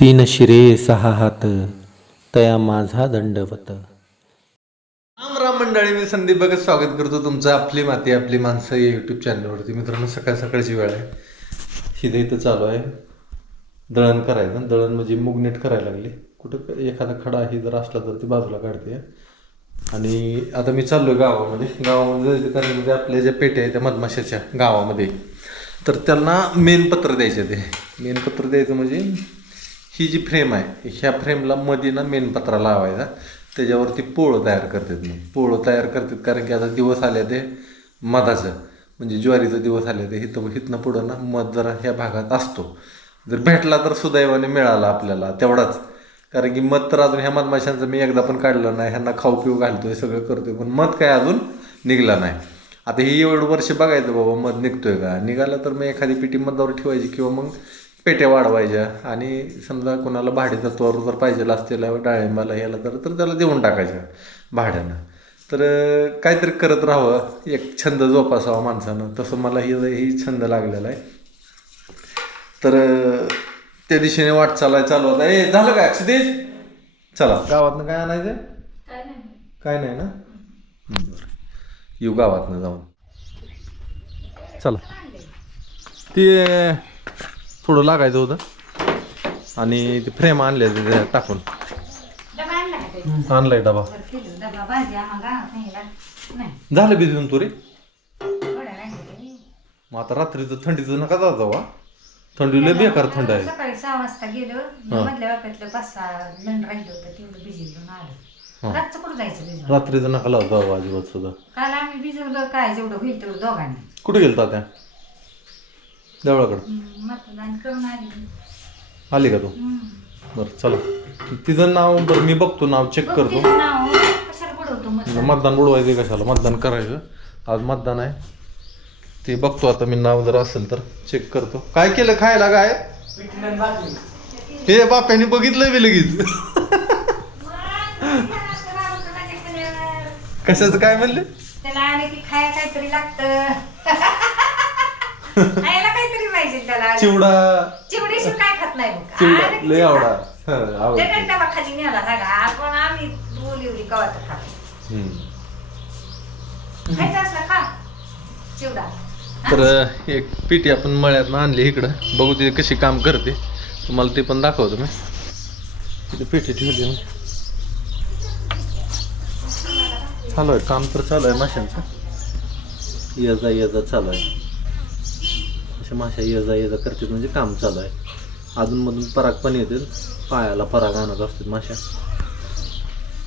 तीन शिरे सहा हात तया माझा दंडवत. राम राम मंडळी मी संदीप भगत स्वागत करतो तुमचं आपली माती आपली माणसं या युट्यूब चॅनलवरती मित्रांनो सकाळ सकाळची वेळ आहे. हिथं इथं चालू आहे. दळण करायचं दळण म्हणजे मूग नीट करायला लागली. कुठं एखादा खडा ही जर असला तर ती बाजूला काढते. आणि आता मी चाललोय गावामध्ये. गावामध्ये कारण म्हणजे आपल्या ज्या पेट्या आहेत त्या मधमाशाच्या गावामध्ये. तर त्यांना मेन पत्र द्यायचे ते. मेन पत्र द्यायचं म्हणजे ही जी फ्रेम आहे ह्या फ्रेमला मध्ये ना लावायचा. त्याच्यावरती पोळं तयार करतात मग. पोळं तयार करतात कारण की आता दिवस आले ते मधाचं. म्हणजे ज्वारीचा दिवस आले ते हिथं हिथनं पुढं ना मध जरा ह्या भागात असतो. जर भेटला तर सुदैवाने मिळाला आपल्याला तेवढाच. कारण की मध तर अजून ह्या मधमाशांचं मी एकदा पण काढलं नाही. ह्यांना खाऊ पिऊ घालतोय सगळं करतोय पण मध काय अजून निघला नाही. आता ही एवढं वर्ष बघायचं बाबा मध निघतोय का? निघाला तर मग एखादी पिटी मधावर ठेवायची किंवा मग पेट्या वाढवायच्या आणि समजा कोणाला भाडे तत्वावर जर पाहिजे असतील डाळिंबाला याला तर तर त्याला देऊन टाकायच्या भाड्यानं. तर काहीतरी करत राहावं एक छंद जोपासावा माणसानं. तसं मला ही ही छंद लागलेला आहे. तर त्या दिशेने वाटचाल आहे चालू होता ए झालं काय अक्षदेश चला. गावातनं काय आणायचं काय नाही. ना? बरं. येऊ गावातनं जाऊन. चला. ते थोडं लागायचं होतं. आणि ते फ्रेम आणले ते टाकून. ते? आणलाय डबा. झालं भिजून तुरी. थोड्या राहिल्या. मग आता रात्रीचं थंडीचं नका जात जावा थंडी लय बेकार थंड आहे. सकाळी सहा वाजता गेलो. मधल्या वाप्यातलं पाच सहा जण राहिलं होतं तेवढं भिजवलं आलं. रातचं कुठं जायचं भिजवलं रात्रीचं नका लावत जावा अजिबात सुद्धा. काल आम्ही भिजवलं काय जेवढं होईल तेवढं दोघांनी. कुठे गेलता त्या? देवळाकडं. हम्म, मतदान करून आली आली का तू. बरं चला. तिचं नाव बरं मी बघतो नाव चेक करतो. तिचं नाव. कशाला बुडवतो मतदान मतदान बुडवायचं कशाला? मतदान करायचं. आज मतदान आहे. ते बघतो आता मी नाव जर असेल तर. चेक करतो. काय केलं खायला काय? हे बाप्याने बघितलंय मी लगेच. कशाचं काय म्हणले? त्याला आले की खाया काहीतरी लागतं. खायला चिवडा. काय खात नाही बघ. चिवडा. लय चिवडा. आवडा. हं, ते आवडते काय डबा खाली नेला सगळा आपण आम्ही बोलिवली कवाच खातो हम्म. खायचं असला खा. चिवडा. तर एक पिटी आपण मळ्यात आणली इकडं. बघू ते कशी काम करते. तुम्हाला ते पण दाखवतो मी. तिथे पेटी ठेवली मी चालू आहे. काम तर चालू आहे माशांचं ये जा ये जा चालू आहे. अशा माशा ये जा ये जा करतात म्हणजे काम चालू आहे. अधूनमधून पराग पण येतील. पायाला पराग आणत असतात माशा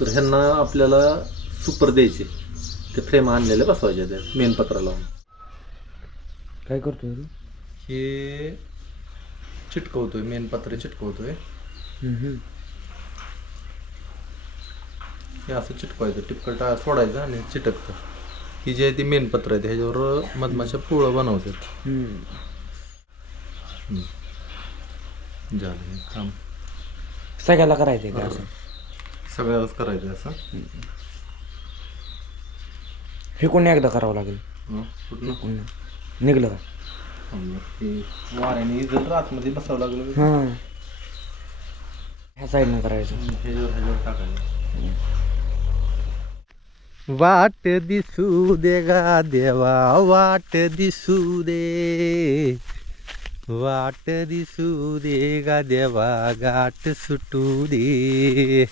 तर ह्यांना आपल्याला सुपर द्यायचे. ते फ्रेम आणलेले बसवायचे ते मेन पत्रा लावून. काय करतोय रे? हे चिटकवतोय मेन पत्र चिटकवतोय. हे असं चिटकवायचं टिपकटा सोडायचं आणि चिटकतं. ही जी आहे ती मेन पत्र आहे ह्याच्यावर मधमाशा पोळं बनवतात. झालं हे काम. सगळ्याला करायचंय का असं? सगळ्यालाच करायचं असं? हे कोणी एकदा करावं लागेल. हं, कोणी निघलं का? वाऱ्याने आतमध्ये बसावं लागलं. हां. ह्या साईडनं करायचं. ह्याच्यावर ह्याच्यावर टाकायचं. वाट दिसू दे गा देवा वाट दिसू दे. वाट दिसू दे गा देवा गाठ सुटू दे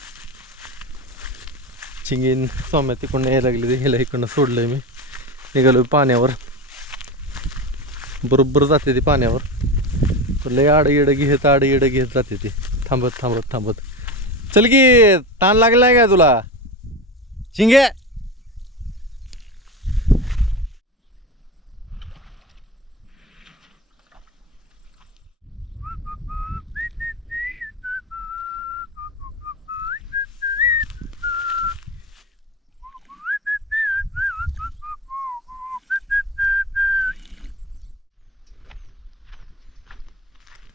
चिंगीन सोम्या तिकडून यायला लागली ह्याला इकडनं सोडलंय मी. निघालो पाण्यावर. बरोबर जाते ते पाण्यावर. लय आड घेत आड येडं घेत जाते ते. थांबत थांबत थांबत. चल की ताण लागलाय का तुला? चिंगे!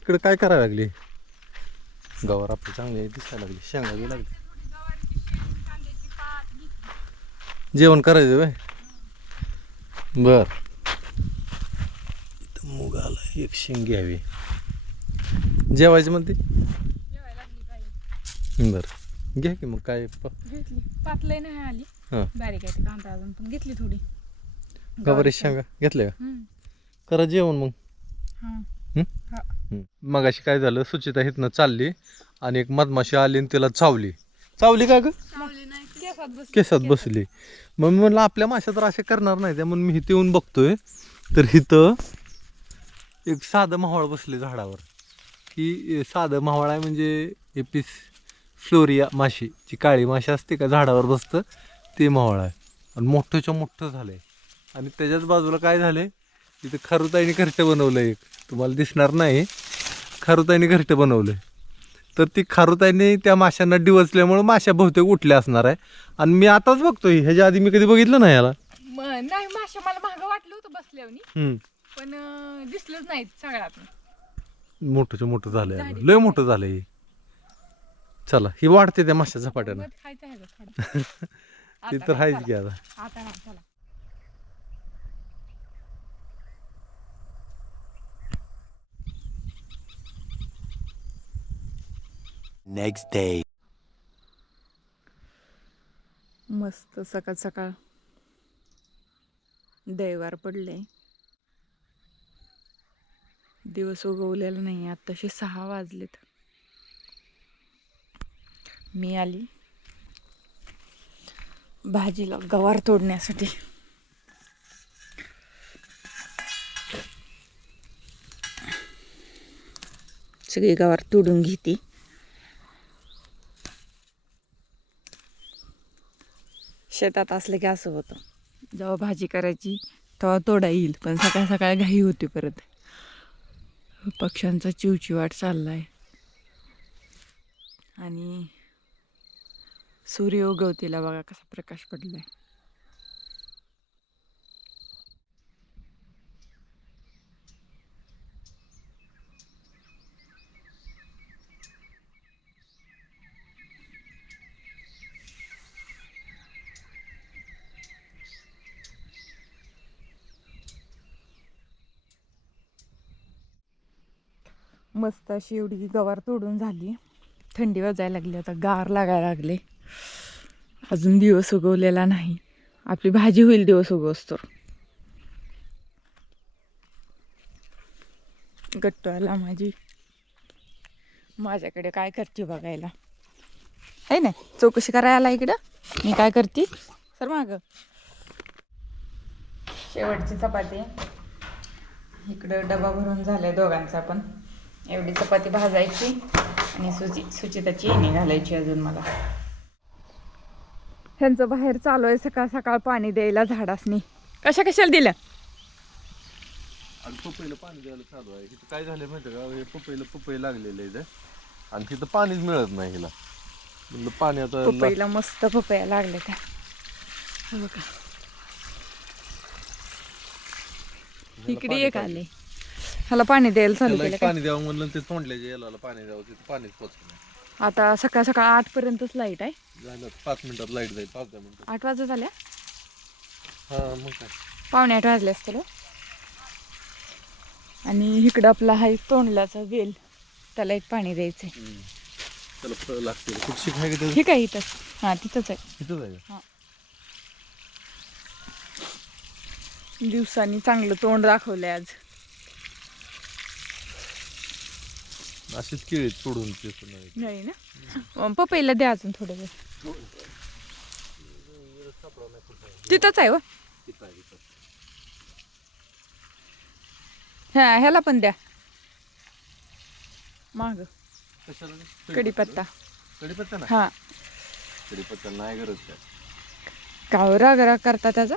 इकडे काय करायला लागली? गवार आपली चांगली दिसायला लागली शेंगा बी लागली. जेवण करायचं वय बर. इथं मूग आला एक शेंग घ्यावी. जेवायची म्हणते? बरं. घ्या की मग काय घेतली. पातलय नाही आली. हां. बारीक आहे कांदा अजून पण घेतली थोडी. गवारी शेंगा घेतल्या का. करा जेवण मग? हा. मग अशी काय झालं सुचिता हिथनं चालली आणि एक मधमाशी आली आणि तिला चावली. चावली का ग? केसात बस केसात बसली. मग मी म्हणलं आपल्या माश्या तर असे करणार नाही त्या म्हणून मी इथे येऊन बघतोय. तर इथं एक साधं मावळ बसले झाडावर. की साधं मावळ आहे म्हणजे एपिस फ्लोरिया माशी. जी काळी माशी असते का झाडावर बसतं ते मावळ आहे. आणि मोठंच्या मोठं झालंय. आणि त्याच्याच बाजूला काय झालंय? तिथे खारुताईने घरटं बनवलं एक. तुम्हाला दिसणार नाही. खारुताईने घरटं बनवलंय. तर ती खारुताईने त्या माशांना डिवचल्यामुळे माश्या बहुतेक उठल्या असणार आहे. आणि मी आताच बघतोय ह्याच्या आधी मी कधी बघितलं नाही याला. नाही माशा मला महाग वाटलं होतं बसल्यावनी. हम्म. पण दिसलंच नाही सगळ्यात. मोठंच्या मोठं झालंय लय मोठं झालंय. चला ही वाढते त्या माश्या झपाट्यानं. ते तर आहेच की आता. नेक्स्ट डे मस्त सकाळ सकाळ. दैवार पडले. दिवस उगवलेला नाही आत्ताशे सहा वाजलेत. मी आली. भाजीला गवार तोडण्यासाठी. सगळी गवार तोडून घेते. शेतात असलं की असं होतं. जेव्हा भाजी करायची तेव्हा तोडा येईल पण सकाळ सकाळ घाई होती परत. पक्ष्यांचा चिवचिवाट आहे आणि सूर्य उगवतीला बघा कसा प्रकाश पडला आहे मस्त अशी एवढी गवार तोडून झाली. थंडी वाजायला लागली आता गार लागायला लागले. अजून दिवस उगवलेला नाही. आपली भाजी होईल दिवस उगवस तर गट्टू आला माझी. माझ्याकडे काय करते बघायला? आहे ना चौकशी करायला आला इकडं. मी काय करते? सर माग. शेवटची चपाती. इकडं डबा भरून झालाय दोघांचा पण. एवढी चपाती भाजायची आणि सुची सुचिताची येणे घालायची अजून मला. ह्यांचं बाहेर चालू आहे सकाळ सकाळ पाणी द्यायला झाडासनी. कशा कशाला दिलं आणि पपईला पाणी द्यायला चालू आहे. इथं काय झालं माहिती का? हे पपईला पपई लागलेलं आहे इथं. आणि तिथं पाणीच मिळत नाही हिला. म्हणलं पाणी आता पपईला मस्त पपया लागले त्या. हे बघा. इकडे एक आले. ह्याला पाणी द्यायला चालू त्याला केलं एक पाणी द्यावं म्हणलं ते तोंडल्याच्या याला पाणी द्यावं तिथं पाणीच नाही. आता सकाळ सकाळ आठ पर्यंतच लाइट आहे. झालं पाच मिनिटात लाइट जाईल पाच दहा मिनिटात. आठ वाजत झाल्या? हा मग काय? पावणे आठ वाजले असतील हो. आणि इकडं आपला हा एक तोंडल्याचा वेल त्याला एक पाणी द्यायचंय. हम्म. त्याला फळं लागतील. कुठशी काय की त्याचं ठीक आहे इथंच हां तिथंच आहे? दिवसांनी चांगलं तोंड दाखवलंय आज. अशीच केळी सोडून ते पण नाही. नाही ना? पपईला द्या अजून थोडं वेळ. तिथंच आहे हो. इथं. हा ह्याला पण द्या. माग. कशाला कढीपत्ता ना हा. कढीपत्ता नाही गरज काय का राग करता त्याचा?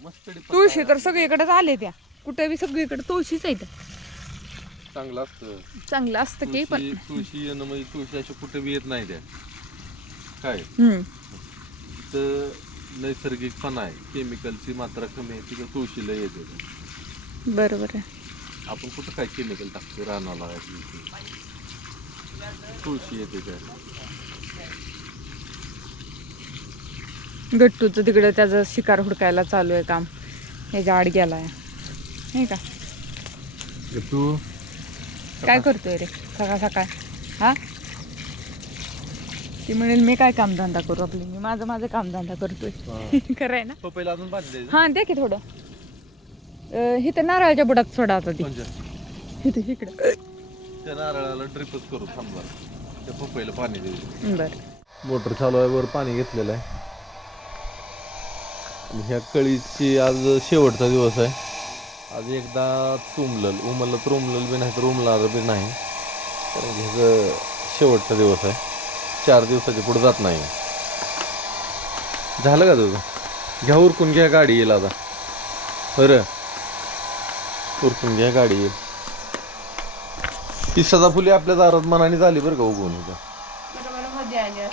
मस्त तुळशी तर सगळीकडेच आले त्या. कुठे बी सगळीकडे तुळशीच आहे इथं. चांगलं असतं. चांगलं असतं की पण तुळशी तुळशी येणं म्हणजे तुळशी अशी कुठे बी येत नाही त्या. काय? हम्म. तर नैसर्गिकपणा आहे. केमिकलची मात्रा कमी आहे तिथं तुळशीला येते. बरोबर आहे. आपण कुठं काय केमिकल टाकतो रानाला? तुळशी येते त्या. गट्टूचं तिकडं त्याचं शिकार हुडकायला चालू आहे काम. ह्याच्या आड गेलाय. नाही का? तू काय करतोय रे? सकाळ सकाळ. हा? ती म्हणेल मी काय कामधंदा करू आपली? मी माझं माझं कामधंदा करतोय. खरं आहे ना? पपईला अजून पाणी द्यायचं? हां दे की थोडं. अं, इथं नारळाच्या बुडात सोडा आता ती. म्हणजे? इथे इकडं त्या नारळाला ड्रिपच करू त्या पपईला पाणी बरं. मोटर चालू आहे वर पाणी घेतलेलं आहे. आणि ह्या कळीची आज शेवटचा दिवस आहे. आज एकदा उमलल उमललं तर उमलल बी नाही तर उमलार बी नाही. कारण की ह्याचं शेवटचा दिवस आहे. चार दिवसाच्या पुढे जात नाही. झालं का तुझं? घ्या उरकून घ्या गाडी येईल आता. बरं. उरकून घ्या गाडी येईल. ही सदाफुली आपल्या दारात मनाने झाली बरं का उगवून इथं?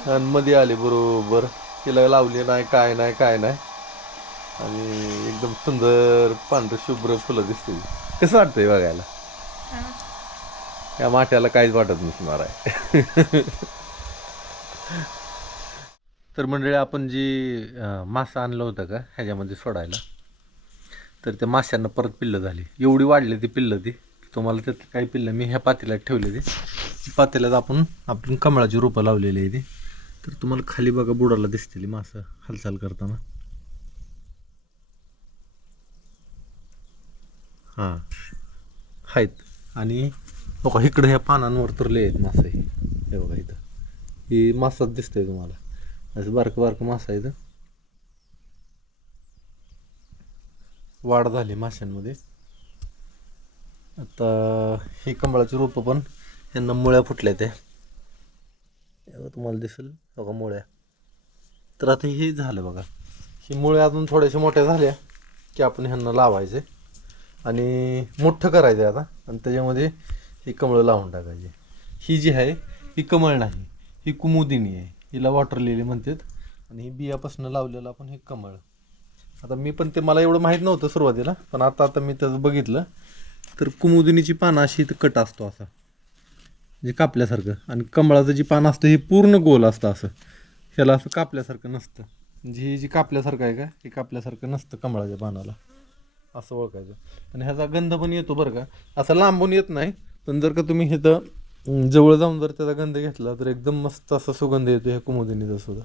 आणि मध्ये आले बरोबर. तिला लावली नाही काय नाही काय नाही. आणि एकदम सुंदर पांढर शुभ्र फुलं दिसतील. कसं वाटतंय बघायला? या माट्याला काहीच वाटत नसणार आहे तर मंडळी आपण जी मासा आणलं होतं का ह्याच्यामध्ये सोडायला तर त्या माशांना परत पिल्लं झाली. एवढी वाढली ती पिल्लं ती तुम्हाला त्यात काही पिल्लं मी ह्या पातेल्यात ठेवले ती पातेल्यात आपण आपण कमळाची रोपं लावलेली आहे ती. तर तुम्हाला खाली बघा बुडाला दिसतील मासं हालचाल करताना. हां. आहेत. आणि बघा इकडं ह्या पानांवर तरले आहेत मासे. हे बघा इथं. ही मासाच दिसतंय तुम्हाला. असं बारकं बारकं मासा आहे इथं वाढ झाली माशांमध्ये. आता ही कमळाची रोपं पण यांना मुळ्या फुटल्या त्या. तुम्हाला दिसेल. बघा मुळ्या. तर आता हे झालं बघा. ही मुळ्या अजून थोड्याशा मोठ्या झाल्या की आपण ह्यांना लावायचे. आणि मोठं करायचं आहे आता. आणि त्याच्यामध्ये ही कमळं लावून टाकायची. ही जी आहे ही कमळ नाही ही कुमुदिनी आहे. हिला वॉटर लिली म्हणतात. आणि ही बियापासून लावलेलं आपण हे कमळ. आता मी पण ते मला एवढं माहीत नव्हतं सुरुवातीला पण आता आता मी त्याचं बघितलं. तर कुमुदिनीची पानं अशी इथं कट असतो असा. म्हणजे कापल्यासारखं. आणि कमळाचं जी पानं असतं हे पूर्ण गोल असतं असं. ह्याला असं कापल्यासारखं नसतं. म्हणजे ही जी कापल्यासारखं आहे का हे कापल्यासारखं नसतं कमळाच्या पानाला. असं ओळखायचं. आणि ह्याचा गंध पण येतो बरं का. असा लांबून येत नाही पण जर का तुम्ही इथं जवळ जाऊन जर त्याचा गंध घेतला तर एकदम मस्त असा सुगंध येतो ह्या कुमुदिनीचा सुद्धा.